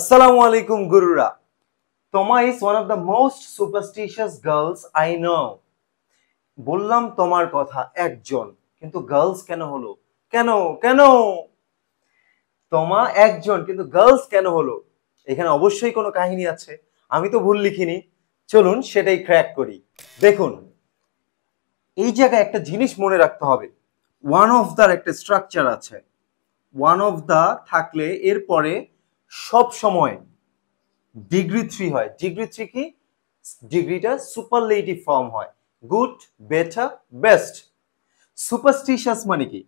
Assalamu alaikum Gurura. Toma is one of the most superstitious girls I know. বললাম তোমার কথা একজন, কিন্তু গার্লস কেন হলো? কেন কেন? তোমা একজন কিন্তু গার্লস কেন হলো? এখানে অবশ্যই কোনো কাহিনী আছে, আমি তো ভুল লিখিনি। চলুন সেটাই ক্র্যাক করি। দেখুন, এই জায়গায় একটা জিনিস মনে রাখতে হবে, ওয়ান অফ দার একটা স্ট্রাকচার আছে। ওয়ান অফ দা থাকলে এরপরে সব সময় ডিগ্রি 3 হয়। ডিগ্রি 3 কি? ডিগ্রিটা সুপারলেটিভ ফর্ম হয়, গুড, বেটার, বেস্ট। সুপারস্টিশিয়াস মানে কি?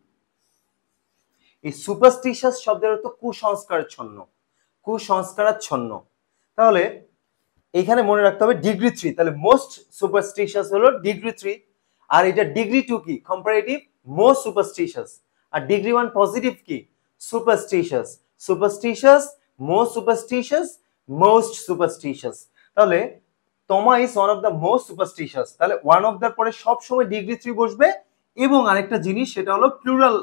এই সুপারস্টিশিয়াস শব্দের অর্থ কুসংস্কারাচ্ছন্ন, কুসংস্কারাচ্ছন্ন। তাহলে এখানে মনে রাখতে হবে ডিগ্রি 3, তাহলে মোস্ট সুপারস্টিশিয়াস হলো ডিগ্রি 3, আর এটা ডিগ্রি 2 কি? Comparative most superstitious. আর ডিগ্রি 1 পজিটিভ কি? Superstitious. Superstitious, most superstitious, most superstitious. তাহলে তোমা is one of the most superstitious. তাহলে ওয়ান অফ দ্যার পরে সব সময় ডিগ্রি 3 বসবে, এবং আরেকটা জিনিস সেটা হলো প্লুরাল,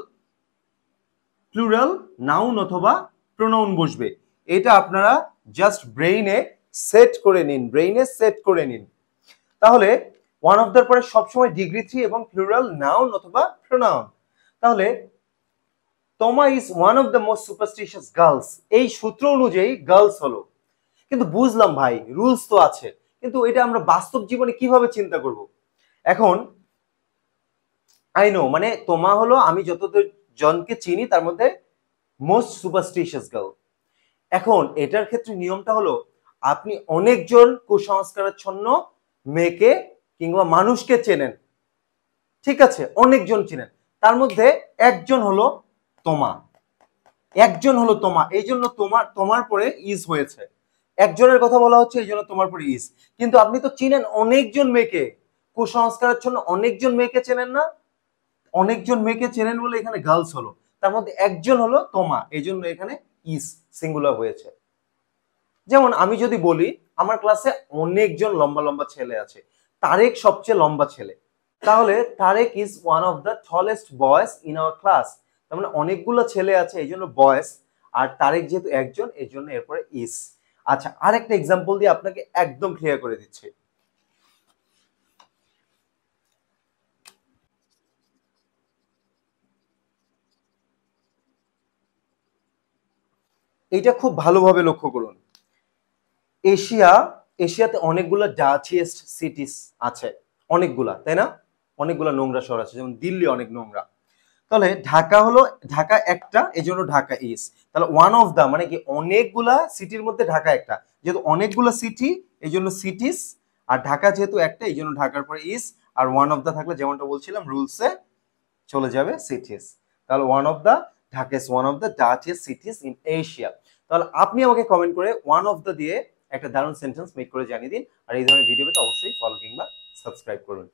প্লুরাল নাউন অথবা প্রোনাউন বসবে। এটা আপনারা জাস্ট ব্রেইনে সেট করে নিন, ব্রেইনে সেট করে নিন। তাহলে ওয়ান অফ দ্যার পরে সবসময় ডিগ্রি 3 এবং প্লুরাল নাউন অথবা প্রোনাউন। তাহলে তোমা is one of the most superstitious girls, এই সূত্র অনুযায়ী গার্লস হলো। কিন্তু বুঝলাম ভাই, রুলস তো আছে, কিন্তু এটা আমরা বাস্তব জীবনে কিভাবে চিন্তা করব? এখন আই নো, মানে তোমা হলো আমি যতদূর জনকে চিনি তার মধ্যে মোস্ট সুপারস্টিশিয়াস গার্ল। এখন এটার ক্ষেত্রে নিয়মটা হলো, আপনি অনেকজন কুসংস্কারাচ্ছন্ন মেয়েকে কিংবা মানুষকে চেনেন, ঠিক আছে? অনেকজন চিনেন, তার মধ্যে একজন হলো তোমা, একজন হলো তোমা, এই জন্য তোমার তোমার পরে ইজ হয়েছে। একজনের কথা বলা হচ্ছে, এই জন্য তোমার পরে ইজ। কিন্তু আপনি তো চিনেন অনেকজন মেয়েকে, কুসংস্কারাচ্ছন্ন অনেকজন মেয়েকে চেনেন না? অনেকজন মেয়েকে চেনেন বলে এখানে গার্লস হলো, তার মধ্যে একজন হলো তোমা, এই জন্য এখানে ইজ সিঙ্গুলার হয়েছে। যেমন আমি যদি বলি আমার ক্লাসে অনেকজন লম্বা লম্বা ছেলে আছে, তারেক সবচেয়ে লম্বা ছেলে, তাহলে Tarek is one of the tallest boys in our class. তার মানে অনেকগুলো ছেলে আছে এই জন্য বয়েজ, আর তারেক যেহেতু একজন এই জন্য এরপরে ইজ। আচ্ছা, আরেকটা এক্সাম্পল দিয়ে আপনাকে একদম ক্লিয়ার করে দিচ্ছি। এইটা খুব ভালোভাবে লক্ষ্য করুন। এশিয়া, এশিয়াতে অনেকগুলো ডার্টিয়েস্ট সিটিস আছে, অনেকগুলা, তাই না? অনেকগুলা নোংরা শহর আছে, যেমন দিল্লি অনেক নোংরা। তাহলে ঢাকা হলো, ঢাকা একটা, এই জন্য ঢাকা ইজ। তাহলে ওয়ান অফ দা মানে কি? অনেকগুলা সিটির মধ্যে ঢাকা একটা, যেহেতু অনেকগুলো সিটি এই জন্য সিটিস, আর ঢাকা যেহেতু একটা এই জন্য ঢাকার পরে ইজ, আর ওয়ান অফ দা থাকলে যেমনটা বলছিলাম রুলসে চলে যাবে সিটিস। তাহলে one of the, Dhaka is one of the dirtiest cities in Asia. তাহলে আপনি আমাকে কমেন্ট করে ওয়ান অফ দা দিয়ে একটা দারুণ সেন্টেন্স মেক করে জানিয়ে দিন। আর এই ধরনের ভিডিও পেতে অবশ্যই ফলো কিংবা সাবস্ক্রাইব করুন।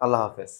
আল্লাহ হাফেজ।